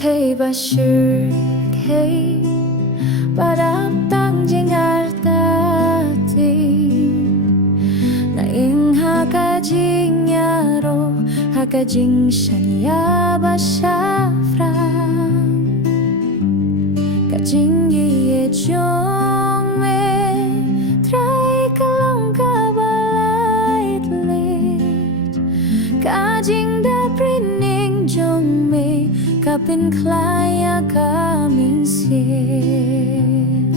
thầy bà sư khay bà đam tăng jengar tati na ing hakajing yaro hakajing shanya basafra kajing ye chong me trai kalong kabalait lit kajing da prining jong me kapin klaya kaming sin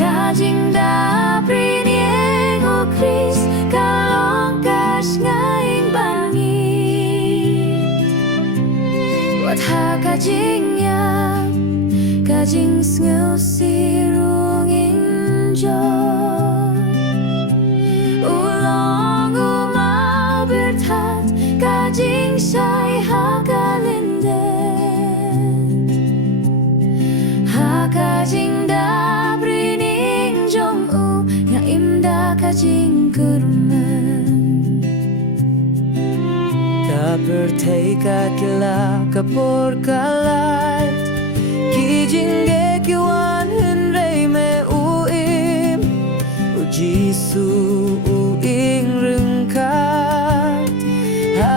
kajing da prining o Chris kalong kas ngaing bangit wat ha kajing ya kajing sngew sirung injo ulong umau bertat kajing say hakalinden hakajing da brining jong u nga imda kajing kurman kapertei kakila kapor kalat kijing ge kiwan henrei me uim ujisu uing rengkat ha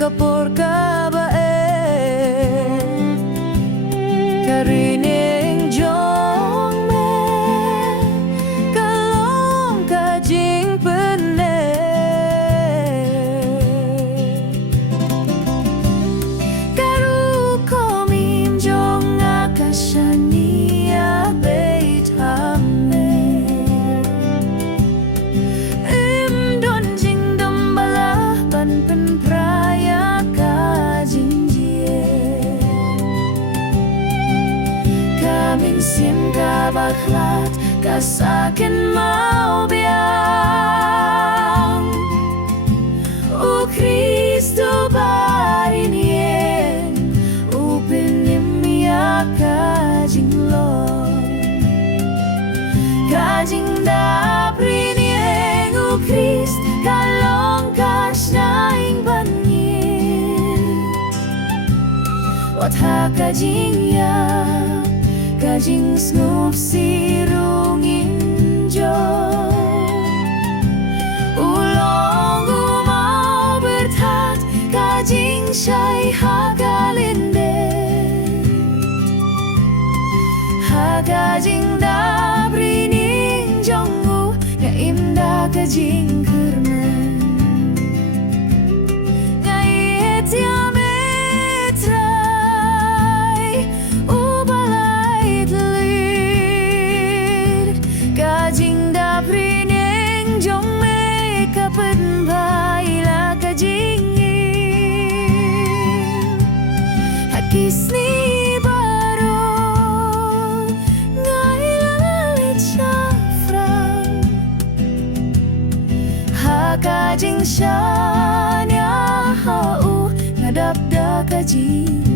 kapor kabae karining jong me kalong kajing pene karu komim jong akashania beitame im don jing dom bala ban pen praya kajing jie kaming sim kabaklat kasakin mau biang o Cristo barinien upinim ya kajing lo kajing da prinien o Christ kalong kas naing bangin wat ha kajing ya kajing snup sirung injo ulong umau bertat kajing syai hakalinden hakajing da brining jonggu nga imda kajing kurman nga etiam etrai ubalait lir kajing da brining jong me kapen baila kajing hakisni baro ngailalit syafran hakajing syanya hau ngadap da kajing